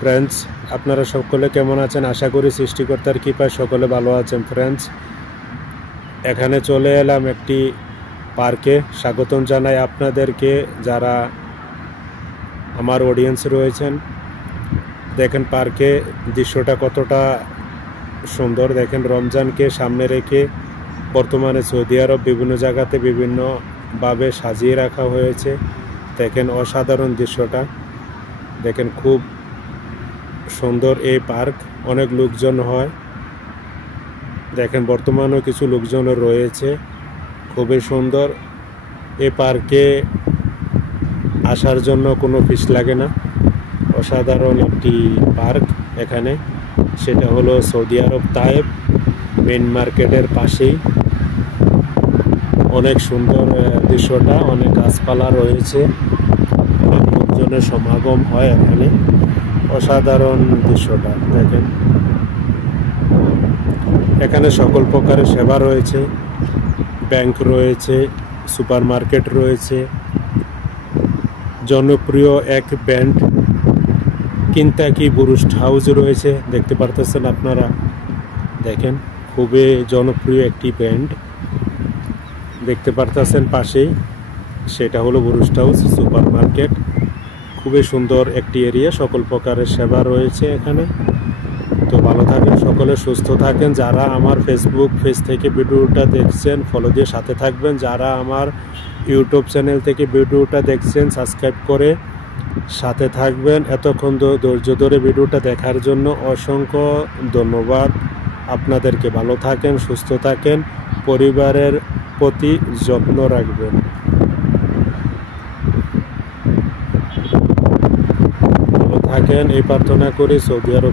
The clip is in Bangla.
ফ্রেন্ডস, আপনারা সকলে কেমন আছেন? আশা করি সৃষ্টিকর্তার কৃপায় সকলে ভালো আছেন। ফ্রেন্ডস, এখানে চলে এলাম একটি পার্কে। স্বাগতম জানাই আপনাদেরকে, যারা আমার অডিয়েন্স রয়েছেন। দেখেন পার্কে দৃশ্যটা কতটা সুন্দর। দেখেন রমজানকে সামনে রেখে বর্তমানে সৌদি আরব বিভিন্ন জায়গাতে বিভিন্নভাবে সাজিয়ে রাখা হয়েছে। দেখেন অসাধারণ দৃশ্যটা, দেখেন খুব সুন্দর এই পার্ক। অনেক লোকজন হয়, দেখেন বর্তমানেও কিছু লোকজন রয়েছে। খুবই সুন্দর এই পার্কে আসার জন্য কোনো ফিস লাগে না। অসাধারণ একটি পার্ক এখানে, সেটা হলো সৌদি আরব তায়েব মেন মার্কেটের পাশেই। অনেক সুন্দর দৃশ্যটা, অনেক গাছপালা রয়েছে, অনেক লোকজনের সমাগম হয় এখানে। অসাধারণ দৃশ্যটা দেখেন। এখানে সকল প্রকারের সেবা রয়েছে, ব্যাংক রয়েছে, সুপার মার্কেট রয়েছে, জনপ্রিয় এক ব্যান্ড কেনটাকি রোস্ট হাউস রয়েছে, দেখতে পারতেছেন আপনারা। দেখেন খুবই জনপ্রিয় একটি ব্যান্ড দেখতে পারতেছেন পাশেই, সেটা হলো রোস্ট হাউস সুপার মার্কেট। খুবই সুন্দর একটি এরিয়া, সকল প্রকারের সেবা রয়েছে এখানে। তো ভালো থাকেন সকলে, সুস্থ থাকেন। যারা আমার ফেসবুক পেজ থেকে ভিডিওটা দেখছেন ফলো দিয়ে সাথে থাকবেন। যারা আমার ইউটিউব চ্যানেল থেকে ভিডিওটা দেখছেন সাবস্ক্রাইব করে সাথে থাকবেন। এতক্ষণ ধৈর্য ধরে ভিডিওটা দেখার জন্য অসংখ্য ধন্যবাদ আপনাদেরকে। ভালো থাকেন, সুস্থ থাকেন, পরিবারের প্রতি যত্ন রাখবেন। ভালো থাকেন এই প্রার্থনা করি। সৌদি আরব